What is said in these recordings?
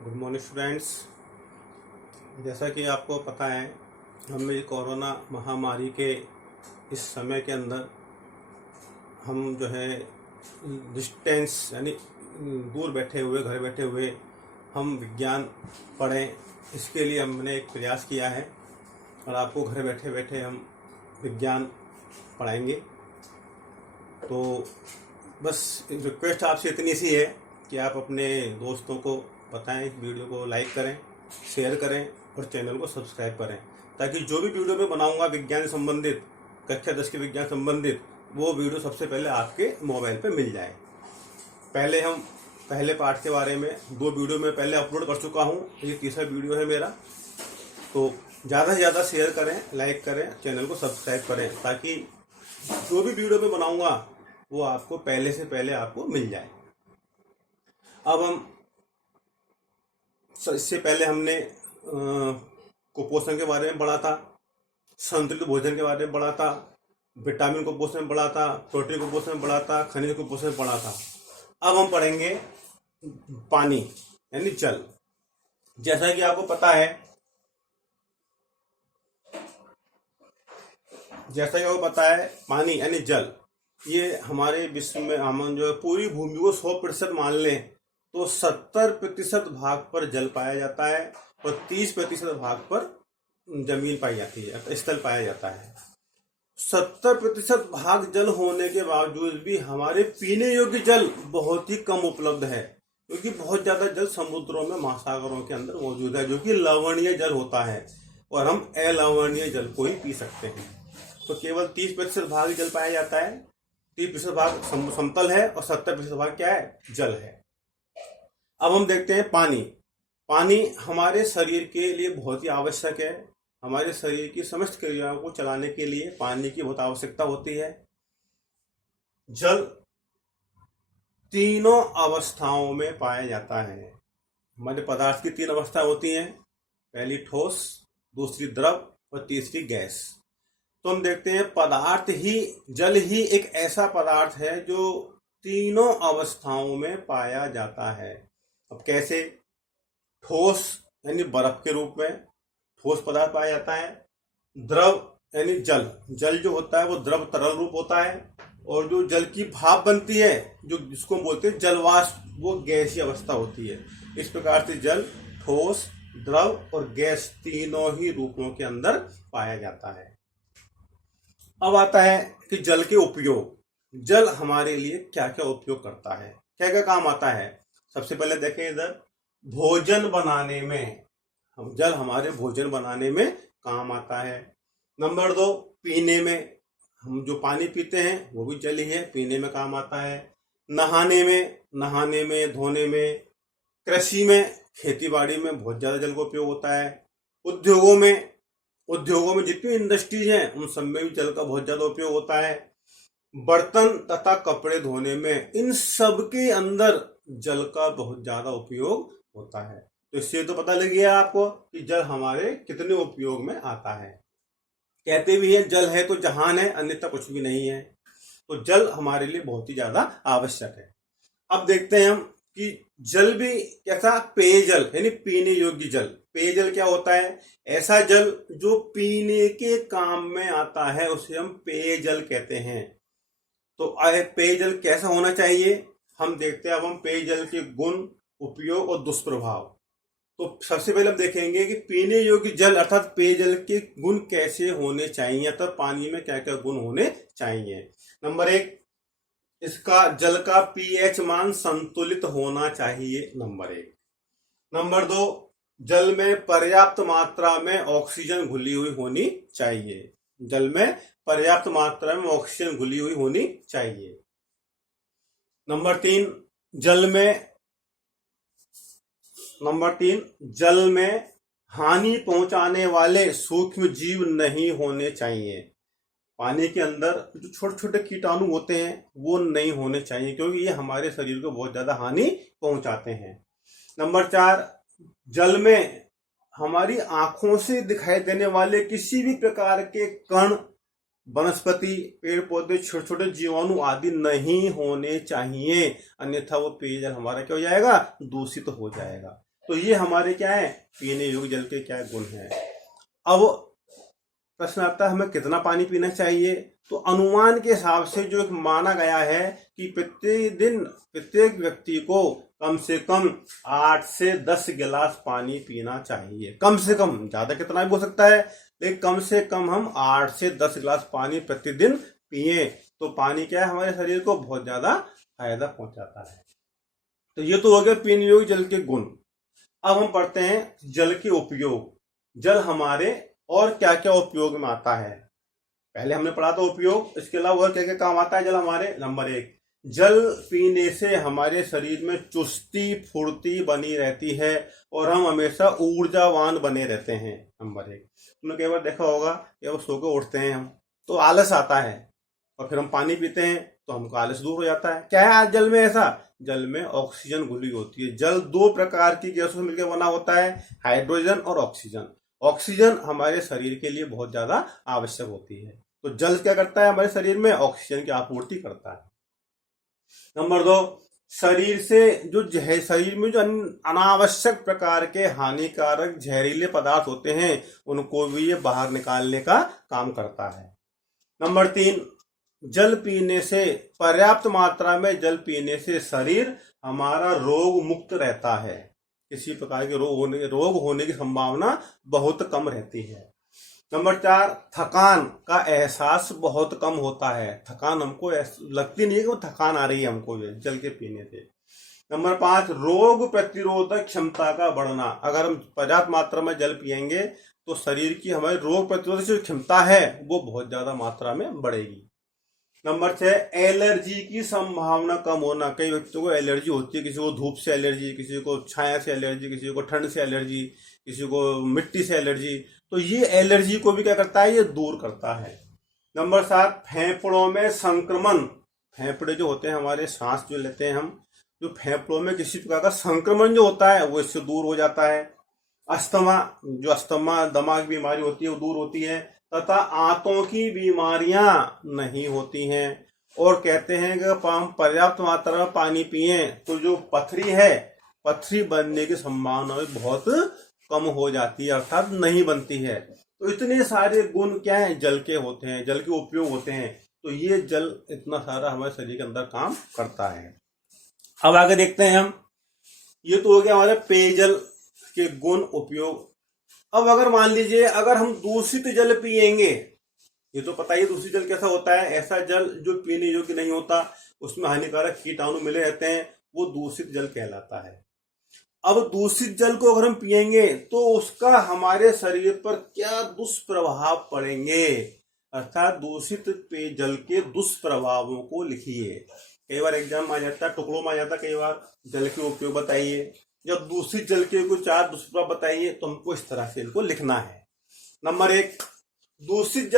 Good morning students. जैसा कि आपको पता है, हम ये कोरोना महामारी के इस समय के अंदर हम जो है डिस्टेंस यानी दूर बैठे हुए, घर बैठे हुए हम विज्ञान पढ़ें, इसके लिए हमने एक प्रयास किया है और आपको घर बैठे बैठे हम विज्ञान पढ़ाएंगे। तो बस रिक्वेस्ट आपसे इतनी सी है कि आप अपने दोस्तों को बताएं, इस वीडियो को लाइक करें, शेयर करें और चैनल को सब्सक्राइब करें, ताकि जो भी वीडियो मैं बनाऊंगा विज्ञान संबंधित, कक्षा 10 के विज्ञान संबंधित, वो वीडियो सबसे पहले आपके मोबाइल पे मिल जाए। पहले हम पहले पार्ट के बारे में 2 वीडियो में पहले अपलोड कर चुका हूँ, ये तीसरा वीडियो है मेरा। तो ज़्यादा से ज़्यादा शेयर करें, लाइक करें, चैनल को सब्सक्राइब करें, ताकि जो भी वीडियो मैं बनाऊंगा वो आपको पहले से पहले आपको मिल जाए। अब हम इससे पहले हमने कुपोषण के बारे में पढ़ा था, संतुलित भोजन के बारे में पढ़ा था, विटामिन कुपोषण में पढ़ा था, प्रोटीन कुपोषण में पढ़ा था, खनिज कुपोषण में पढ़ा था। अब हम पढ़ेंगे पानी यानी जल। जैसा कि आपको पता है, पानी यानी जल, ये हमारे विश्व में हम जो है पूरी भूमि को 100% मान लें तो 70% भाग पर जल पाया जाता है और 30% भाग पर जमीन पाई जाती है, स्थल पाया जाता है। 70% भाग जल होने के बावजूद भी हमारे पीने योग्य जल बहुत ही कम उपलब्ध है, क्योंकि बहुत ज्यादा जल समुद्रों में, महासागरों के अंदर मौजूद है, जो कि लवणीय जल होता है और हम अलवणीय जल को ही पी सकते हैं। तो केवल 30% भाग जल पाया जाता है, 30% भाग समतल है और 70% भाग क्या है? जल है। अब हम देखते हैं पानी। पानी हमारे शरीर के लिए बहुत ही आवश्यक है। हमारे शरीर की समस्त क्रियाओं को चलाने के लिए पानी की बहुत आवश्यकता होती है। जल तीनों अवस्थाओं में पाया जाता है। हमारे पदार्थ की 3 अवस्था होती हैं, पहली ठोस, दूसरी द्रव और तीसरी गैस। तो हम देखते हैं जल ही एक ऐसा पदार्थ है जो तीनों अवस्थाओं में पाया जाता है। अब कैसे? ठोस यानी बर्फ के रूप में ठोस पदार्थ पाया जाता है। द्रव यानी जल जो होता है वो द्रव तरल रूप होता है, और जो जल की भाप बनती है, जो जिसको बोलते हैं जलवाष्प, वो गैसीय अवस्था होती है। इस प्रकार से जल ठोस, द्रव और गैस तीनों ही रूपों के अंदर पाया जाता है। अब आता है कि जल के उपयोग। जल हमारे लिए क्या क्या उपयोग करता है, क्या क्या काम आता है। सबसे पहले देखें इधर, भोजन बनाने में, जल हमारे भोजन बनाने में काम आता है। नंबर 2, पीने में, हम जो पानी पीते हैं वो भी जल ही है, पीने में काम आता है। नहाने में, धोने में, कृषि में, खेती बाड़ी में बहुत ज्यादा जल का उपयोग होता है। उद्योगों में जितनी इंडस्ट्रीज हैं उन सब में भी जल का बहुत ज्यादा उपयोग होता है। बर्तन तथा कपड़े धोने में, इन सब के अंदर जल का बहुत ज्यादा उपयोग होता है। तो इससे तो पता लग गया आपको कि जल हमारे कितने उपयोग में आता है। कहते भी है जल है तो जहान है, अन्यथा कुछ भी नहीं है। तो जल हमारे लिए बहुत ही ज्यादा आवश्यक है। अब देखते हैं हम कि जल भी कैसा? पेयजल यानी पीने योग्य जल। पेयजल क्या होता है? ऐसा जल जो पीने के काम में आता है, उसे हम पेयजल कहते हैं। तो पेयजल कैसा होना चाहिए हम देखते हैं। अब हम पेयजल के गुण, उपयोग और दुष्प्रभाव। तो सबसे पहले हम देखेंगे कि पीने योग्य जल अर्थात पेयजल के गुण कैसे होने चाहिए, तो पानी में क्या क्या गुण होने चाहिए। नंबर 1, इसका जल का पीएच मान संतुलित होना चाहिए, नंबर 1। नंबर 2, जल में पर्याप्त मात्रा में ऑक्सीजन घुली हुई होनी चाहिए। जल में पर्याप्त मात्रा में ऑक्सीजन घुली हुई होनी चाहिए। नंबर 3, जल में हानि पहुंचाने वाले सूक्ष्म जीव नहीं होने चाहिए। पानी के अंदर जो छोटे छोटे कीटाणु होते हैं वो नहीं होने चाहिए, क्योंकि ये हमारे शरीर को बहुत ज्यादा हानि पहुंचाते हैं। नंबर 4, जल में हमारी आंखों से दिखाई देने वाले किसी भी प्रकार के कण वनस्पति, पेड़ पौधे, छोटे छोटे जीवाणु आदि नहीं होने चाहिए, अन्यथा वो पेयजल हमारा क्या हो जाएगा, दूषित हो जाएगा। तो ये हमारे क्या है, पीने योग्य जल के क्या गुण है। अब प्रश्न आता है हमें कितना पानी पीना चाहिए। तो अनुमान के हिसाब से जो एक माना गया है कि प्रतिदिन प्रत्येक व्यक्ति को कम से कम 8 से 10 गिलास पानी पीना चाहिए। कम से कम, ज्यादा कितना भी हो सकता है, लेकिन कम से कम हम 8 से 10 गिलास पानी प्रतिदिन पिए तो पानी क्या है, हमारे शरीर को बहुत ज्यादा फायदा पहुंचाता है। तो ये तो हो गया पीने योग्य जल के गुण। अब हम पढ़ते हैं जल के उपयोग। जल हमारे और क्या क्या उपयोग में आता है। पहले हमने पढ़ा था उपयोग, इसके अलावा और क्या क्या काम आता है जल हमारे। नंबर 1, जल पीने से हमारे शरीर में चुस्ती फुर्ती बनी रहती है और हम हमेशा ऊर्जावान बने रहते हैं। नंबर 1, तुमने कई बार देखा होगा कि अब सो के उठते हैं हम तो आलस आता है और फिर हम पानी पीते हैं तो हमको आलस दूर हो जाता है। क्या है आज जल में ऐसा, जल में ऑक्सीजन घुली होती है। जल 2 प्रकार की गैसों से मिलकर बना होता है, हाइड्रोजन और ऑक्सीजन। ऑक्सीजन हमारे शरीर के लिए बहुत ज्यादा आवश्यक होती है, तो जल क्या करता है, हमारे शरीर में ऑक्सीजन की आपूर्ति करता है। नंबर 2, शरीर में जो अनावश्यक प्रकार के हानिकारक जहरीले पदार्थ होते हैं उनको भी ये बाहर निकालने का काम करता है। नंबर 3, जल पीने से, पर्याप्त मात्रा में जल पीने से शरीर हमारा रोग मुक्त रहता है। किसी प्रकार के रोग होने की संभावना बहुत कम रहती है। नंबर 4, थकान का एहसास बहुत कम होता है। थकान हमको लगती नहीं है कि वो थकान आ रही है हमको जल के पीने से। नंबर 5, रोग प्रतिरोधक क्षमता का बढ़ना। अगर हम पर्याप्त मात्रा में जल पिएंगे तो शरीर की हमारी रोग प्रतिरोधक जो क्षमता है वो बहुत ज्यादा मात्रा में बढ़ेगी। नंबर 6, एलर्जी की संभावना कम होना। कई व्यक्तियों को एलर्जी होती है, किसी को धूप से एलर्जी, किसी को छाया से एलर्जी, किसी को ठंड से एलर्जी, किसी को मिट्टी से एलर्जी। तो ये एलर्जी को भी क्या करता है, ये दूर करता है। नंबर 7, फेफड़ों में संक्रमण। फेफड़े जो होते हैं हमारे, सांस जो लेते हैं हम, जो फेफड़ों में किसी प्रकार का संक्रमण जो होता है वो इससे दूर हो जाता है। अस्थमा दमा की बीमारी होती है वो दूर होती है, तथा आंतों की बीमारियां नहीं होती हैं। और कहते हैं कि हम पर्याप्त मात्रा में पानी पिए तो जो पथरी है, पथरी बनने की संभावना बहुत कम हो जाती है, अर्थात नहीं बनती है। तो इतने सारे गुण क्या है, जल के होते हैं, जल के उपयोग होते हैं। तो ये जल इतना सारा हमारे शरीर के अंदर काम करता है। अब आगे देखते हैं हम, ये तो हो गया हमारे पेयजल के गुण उपयोग। अब अगर मान लीजिए अगर हम दूषित जल पिएंगे, ये तो पता ही दूषित जल कैसा होता है, ऐसा जल जो पीने योग्य नहीं होता, उसमें हानिकारक कीटाणु मिले रहते हैं, वो दूषित जल कहलाता है। अब दूषित जल को अगर हम पिएंगे तो उसका हमारे शरीर पर क्या दुष्प्रभाव पड़ेंगे, अर्थात दूषित पेयजल के दुष्प्रभावों को लिखिए। कई बार एग्जाम आ जाता है, टुकड़ों में आ जाता है, कई बार जल के उपयोग बताइए, जब दूषित जल के कुछ 4 दुष्प्रभाव बताइए, तो हमको इस तरह से इनको लिखना है। नंबर 1, दूषित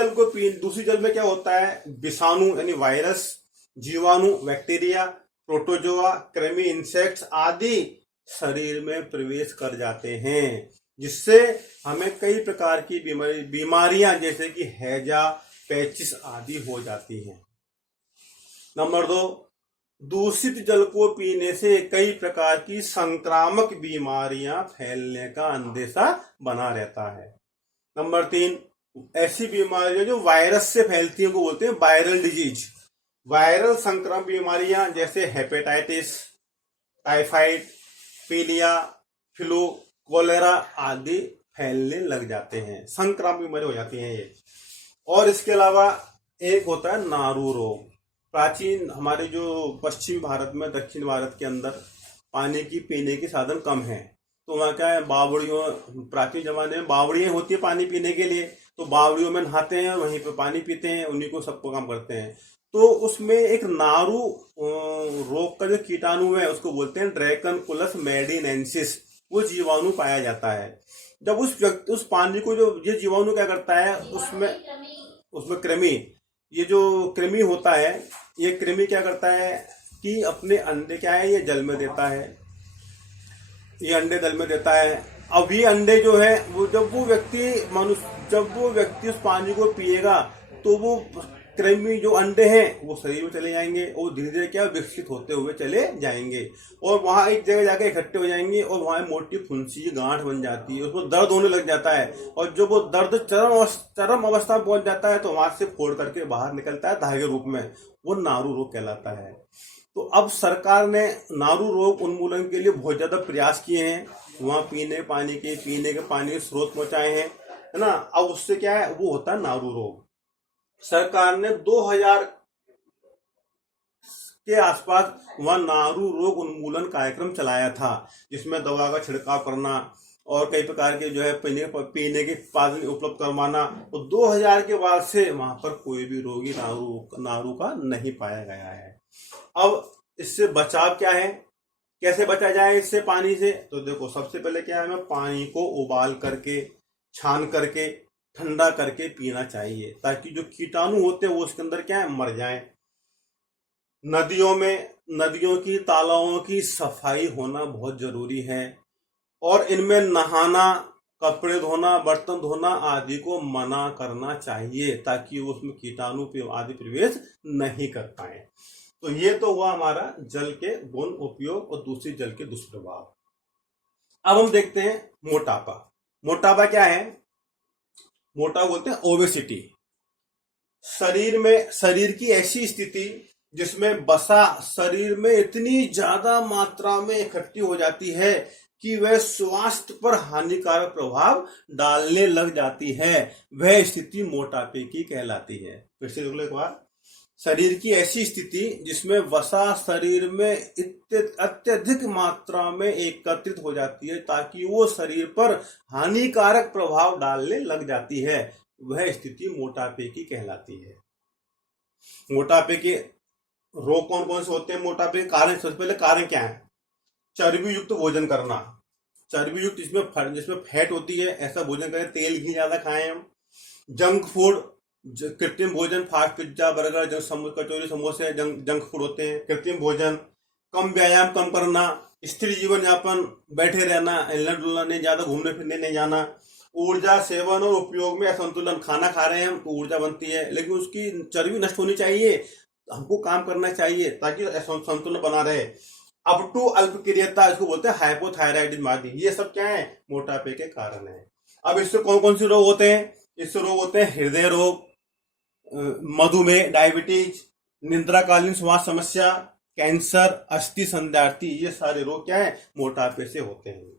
जल में क्या होता है, विषाणु यानी वायरस, जीवाणु बैक्टीरिया, प्रोटोजोआ, कृमि, इंसेक्ट्स आदि शरीर में प्रवेश कर जाते हैं, जिससे हमें कई प्रकार की बीमारियां जैसे कि हैजा, पेचिस आदि हो जाती हैं। नंबर 2, दूषित जल को पीने से कई प्रकार की संक्रामक बीमारियां फैलने का अंदेशा बना रहता है। नंबर 3, ऐसी बीमारियां जो वायरस से फैलती हैं को बोलते हैं वायरल डिजीज। वायरल संक्रामक बीमारियां जैसे हेपेटाइटिस, टाइफाइड, पीलिया, फ्लू, कोलेरा आदि फैलने लग जाते हैं, संक्रामक बीमारी हो जाती हैं ये। और इसके अलावा एक होता है नारू रोग। प्राचीन हमारे जो पश्चिमी भारत में, दक्षिण भारत के अंदर पानी की पीने के साधन कम है, तो वहाँ क्या है, बावड़ियों, प्राचीन जमाने में बावड़ियाँ होती है पानी पीने के लिए, तो बावड़ियों में नहाते हैं, वहीं पे पानी पीते हैं, उन्हीं को सबको काम करते हैं। तो उसमें एक नारू रोग का जो कीटाणु है उसको बोलते हैं ड्रैकनकुलस मेडिनेंसिस, वो जीवाणु पाया जाता है। जब उस पानी को जो ये जीवाणु क्या करता है, उसमें कृमि, ये जो कृमि होता है, ये कृमि क्या करता है कि अपने अंडे क्या है, ये जल में देता है, ये अंडे जल में देता है। अब ये अंडे जो है वो जब वो व्यक्ति उस पानी को पिएगा तो वो कृमि जो अंडे हैं वो शरीर में चले जाएंगे और धीरे धीरे क्या विकसित होते हुए चले जाएंगे और वहां एक जगह जाकर इकट्ठे हो जाएंगे और वहां मोटी फुंसी गांठ बन जाती है, उसको दर्द होने लग जाता है और जब वो दर्द चरम अवस्था में पहुंच जाता है तो वहां से फोड़ करके बाहर निकलता है धागे रूप में, वो नारू रोग कहलाता है। तो अब सरकार ने नारू रोग उन्मूलन के लिए बहुत ज्यादा प्रयास किए हैं, वहां पीने के पानी के स्रोत पहुंचाए हैं, है ना। अब उससे क्या है, वो होता है नारू रोग। सरकार ने 2000 के आसपास वहां नारू रोग उन्मूलन कार्यक्रम चलाया था, जिसमें दवा का छिड़काव करना और कई प्रकार के जो है पीने के पानी उपलब्ध करवाना। तो 2000 के बाद से वहां पर कोई भी रोगी नारू का नहीं पाया गया है। अब इससे बचाव क्या है, कैसे बचा जाए इससे पानी से? तो देखो, सबसे पहले क्या है, हमें पानी को उबाल करके छान करके ठंडा करके पीना चाहिए, ताकि जो कीटाणु होते हैं वो उसके अंदर क्या है, मर जाएं। नदियों की तालाबों की सफाई होना बहुत जरूरी है और इनमें नहाना, कपड़े धोना, बर्तन धोना आदि को मना करना चाहिए, ताकि वो उसमें कीटाणु आदि प्रवेश नहीं कर पाए। तो ये तो हुआ हमारा जल के गुण उपयोग और दूसरी जल के दुष्प्रभाव। अब हम देखते हैं मोटापा। मोटापा क्या है? मोटा बोलते हैं ओबेसिटी। शरीर की ऐसी स्थिति जिसमें वसा शरीर में इतनी ज्यादा मात्रा में इकट्ठी हो जाती है कि वह स्वास्थ्य पर हानिकारक प्रभाव डालने लग जाती है, वह स्थिति मोटापे की कहलाती है। फिर से देख लो एक बार, शरीर की ऐसी स्थिति जिसमें वसा शरीर में अत्यधिक मात्रा में एकत्रित हो जाती है ताकि वो शरीर पर हानिकारक प्रभाव डालने लग जाती है, वह स्थिति मोटापे की कहलाती है। मोटापे के रोग कौन कौन से होते हैं? मोटापे के कारण, सबसे पहले कारण क्या है? चर्बी युक्त भोजन करना। चर्बी युक्त जिसमें फैट होती है ऐसा भोजन करें, तेल घी ज्यादा खाएं हम। जंक फूड, कृत्रिम भोजन, फास्ट पिज्जा बर्गर कचौरी समोसे जंक फूड होते हैं, कृत्रिम भोजन। कम व्यायाम कम करना, स्थिर जीवन यापन, बैठे रहना, हिलना डुलना नहीं, ज्यादा घूमने फिरने नहीं जाना। ऊर्जा सेवन और उपयोग में असंतुलन, खाना खा रहे हैं हम तो ऊर्जा बनती है लेकिन उसकी चर्बी नष्ट होनी चाहिए, हमको काम करना चाहिए ताकि संतुलन बना रहे। अप टू अल्पक्रियता, इसको बोलते हैं हाइपोथायराइडिज्म आदि, ये सब क्या है? मोटापे के कारण है। अब इससे कौन कौन से रोग होते हैं? इससे रोग होते हैं हृदय रोग, मधुमेह, डायबिटीज, निद्राकालीन श्वास समस्या, कैंसर, अस्थि संधारित्र, ये सारे रोग क्या है? मोटापे से होते हैं।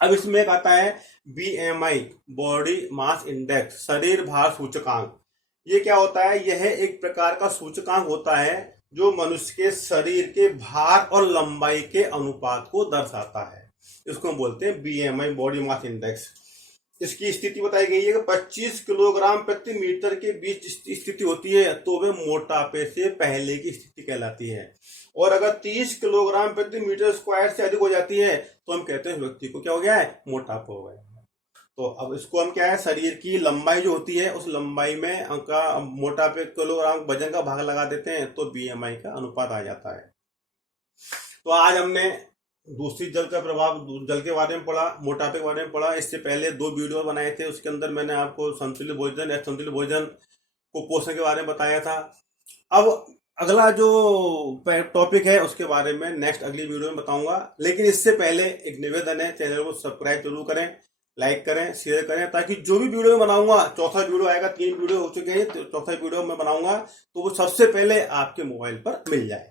अब इसमें एक आता है BMI, बॉडी मास इंडेक्स, शरीर भार सूचकांक। ये क्या होता है? यह एक प्रकार का सूचकांक होता है जो मनुष्य के शरीर के भार और लंबाई के अनुपात को दर्शाता है। इसको हम बोलते हैं BMI, बॉडी मास इंडेक्स। इसकी स्थिति बताई गई है कि 25 किलोग्राम प्रति मीटर के बीच स्थिति होती है तो वह मोटापे से पहले की स्थिति कहलाती है, और अगर 30 किलोग्राम प्रति मीटर स्क्वायर से अधिक हो जाती है तो हम कहते हैं व्यक्ति को क्या हो गया है? मोटापा हो गया है। तो अब इसको हम क्या है, शरीर की लंबाई जो होती है उस लंबाई में का मोटापे किलोग्राम वजन का भाग लगा देते हैं तो BMI का अनुपात आ जाता है। तो आज हमने दूसरी जल का प्रभाव, जल के बारे में पढ़ा, मोटापे के बारे में पढ़ा। इससे पहले 2 वीडियो बनाए थे, उसके अंदर मैंने आपको संतुलित भोजन, असंतुलित भोजन, कुपोषण के बारे में बताया था। अब अगला जो टॉपिक है उसके बारे में नेक्स्ट अगली वीडियो में बताऊंगा, लेकिन इससे पहले एक निवेदन है, चैनल को सब्सक्राइब जरूर करें, लाइक करें, शेयर करें, ताकि जो भी वीडियो में बनाऊंगा, चौथा वीडियो आएगा, 3 वीडियो हो चुके हैं, चौथा वीडियो में बनाऊंगा तो वो सबसे पहले आपके मोबाइल पर मिल जाए।